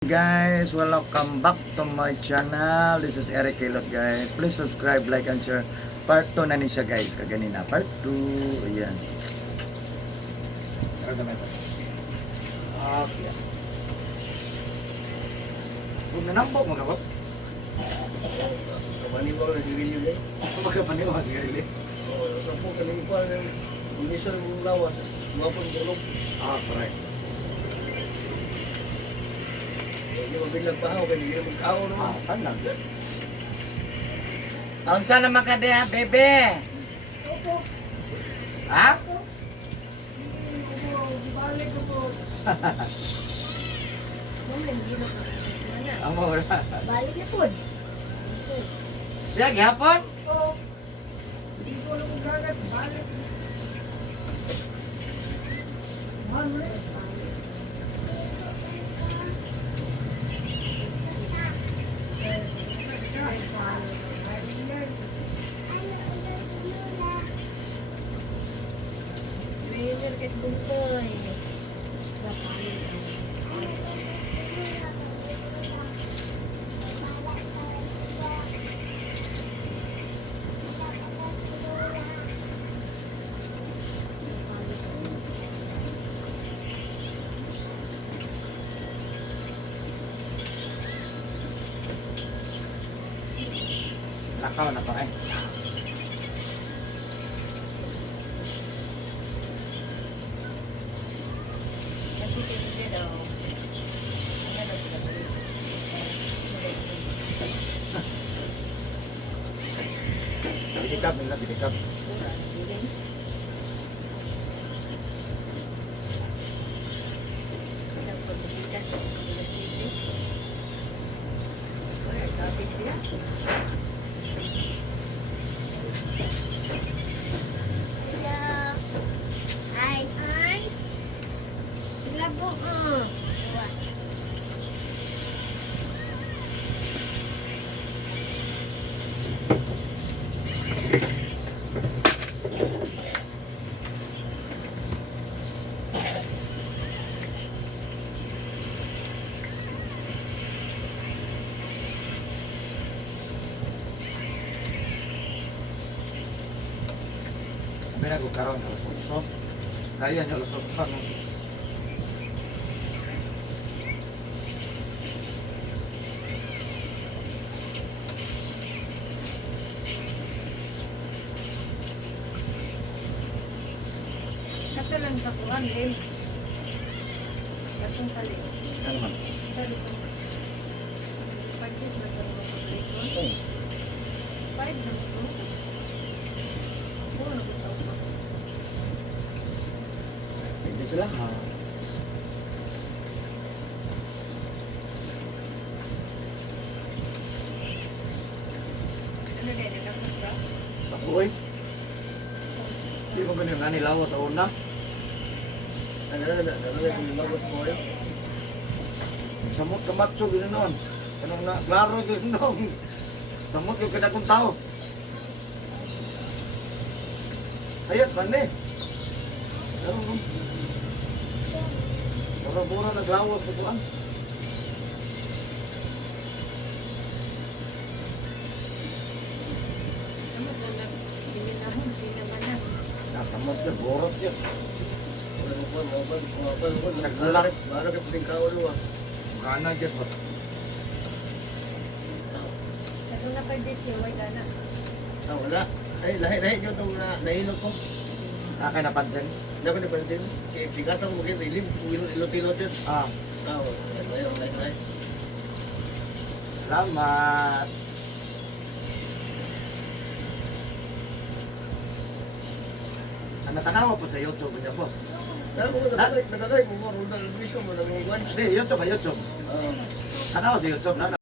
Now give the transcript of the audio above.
Guys, welcome back to my channel. This is Eric Kelot, guys. Please subscribe, like, and share. Part 2 na ni siya, guys. Kaganina, part 2. Ayan. Okay. Kung nanambok mo ka, boss? Maniwala na sigarilyo din. Magkapaniwa ka sigarilyo? Oo, sa po kanina pa ng kondisyon ng lawas. Mapon tulog. Correct. Hindi mo bilang pahaw, kaya hindi mo kao naman. Tanag. Taon sana makadaya, bebe? Ha? Amo ra. Balik na po. Siya, gihapon? Hindi ko alam kung gagat. Balik. Junior kes bunsoy. Nakaw na to eh. Kasi hindi daw. Ano daw sila balik? Bidikap nila, bidikap. Mura, biling. Sa pagbibigas, pagbibigas city. Wala, kapit sila. Hello. Ice. Ice. Labo, May nagkaroon ng lusot. Kaya niya lusot sa ano. Kato lang sa kuhan, Lim. Katong sali. Ano man? Sali ko. 5 days na ito mga public mo. Oh. 5 na ito. Oo, nagutaw pa. Pwede sila ha. Ano din, nagkakot ka? Ako eh. Di mo ganyan nga nilawa sa una. Ano yung lawas mo kayo? Samot ka matso ganoon. Anong na klaro ganoon. Samot yung kadakong tao. Ayat man eh. Pero nung bura-bura naglawas ko tuan. Ano na lang, sininahon, sinamanan. Nasamot ka, burot yun. Wala mo pa, mabal. Sagulak. Wala ka piling kao luwa. Kana dyan po. Kato na 5 days yung white na. Wala. Ay, lahi nyo itong nahilot ko. Nakay napansin. Hindi ako napansin. Pigasan mo kayo, ilim. Ilot-ilot yun. Lahi. Salamat. Ang natanawa po sa YouTube niya, boss. Nakalay mo mo. Runda, gusto mo lang yung Hindi, YouTube ba? YouTube. Tanawa sa YouTube na.